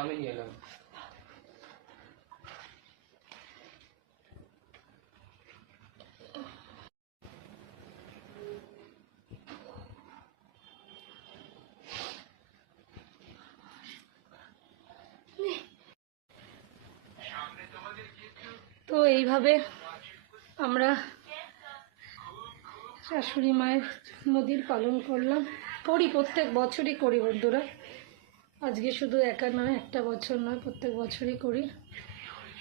আমি নিয়ে এলাম। তো এইভাবে আমরা শাশুড়ি মায়ের জন্মদিন পালন করলাম, করি প্রত্যেক বছরই করি বন্ধুরা। আজকে শুধু একা নয়, একটা বছর নয়, প্রত্যেক বছরই করি।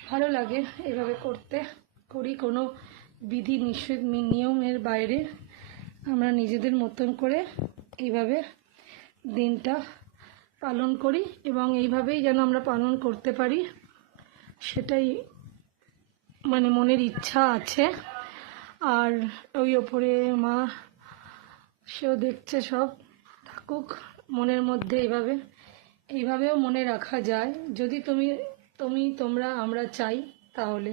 ভালো লাগে এভাবে করতে, করি কোনো বিধি নিষেধ নিয়মের বাইরে আমরা নিজেদের মতন করে এইভাবে দিনটা পালন করি, এবং এইভাবেই যেন আমরা পালন করতে পারি সেটাই মানে মনের ইচ্ছা আছে। আর ওই ওপরে মা সেও দেখছে, সব থাকুক মনের মধ্যে। এইভাবেও মনে রাখা যায় যদি তোমরা আমরা চাই তাহলে।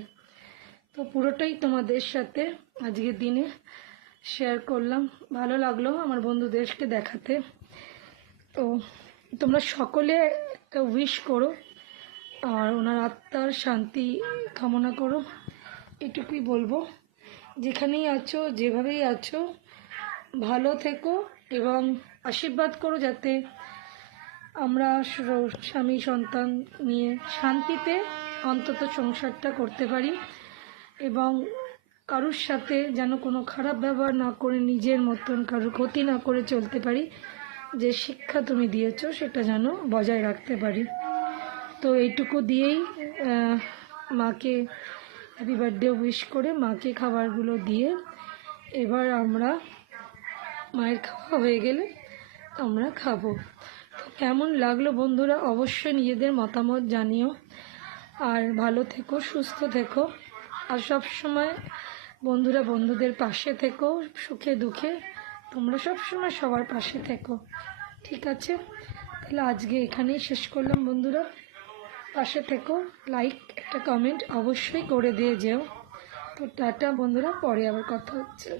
তো পুরোটাই তোমাদের সাথে আজকের দিনে শেয়ার করলাম। ভালো লাগলো আমার বন্ধুদেরকে দেখাতে। তো তোমরা সকলে একটা উইশ করো আর ওনার আত্মার শান্তি কামনা করো, এটুকুই বলবো। যেখানেই আছো, যেভাবেই আছো, ভালো থেকো এবং আশীর্বাদ করো যাতে আমরা স্বামী সন্তান নিয়ে শান্তিতে অন্তত সংসারটা করতে পারি, এবং কারুর সাথে যেন কোনো খারাপ ব্যবহার না করে নিজের মতন কারুর ক্ষতি না করে চলতে পারি। যে শিক্ষা তুমি দিয়েছো সেটা যেন বজায় রাখতে পারি। তো এইটুকু দিয়েই মাকে হ্যাপি বার্থডে উইশ করে মাকে খাবারগুলো দিয়ে এবার আমরা মায়ের খাওয়া হয়ে গেলে আমরা খাবো। তো কেমন লাগলো বন্ধুরা অবশ্যই নিজেদের মতামত জানিও। আর ভালো থেকো, সুস্থ থেকো, আর সব সময় বন্ধুরা বন্ধুদের পাশে থেকো, সুখে দুঃখে তোমরা সব সময় সবার পাশে থেকো, ঠিক আছে? তাহলে আজকে এখানেই শেষ করলাম বন্ধুরা। পাশে থেকো, লাইক একটা কমেন্ট অবশ্যই করে দিয়ে যেও। তো টাটা বন্ধুরা, পরে আবার কথা হচ্ছে।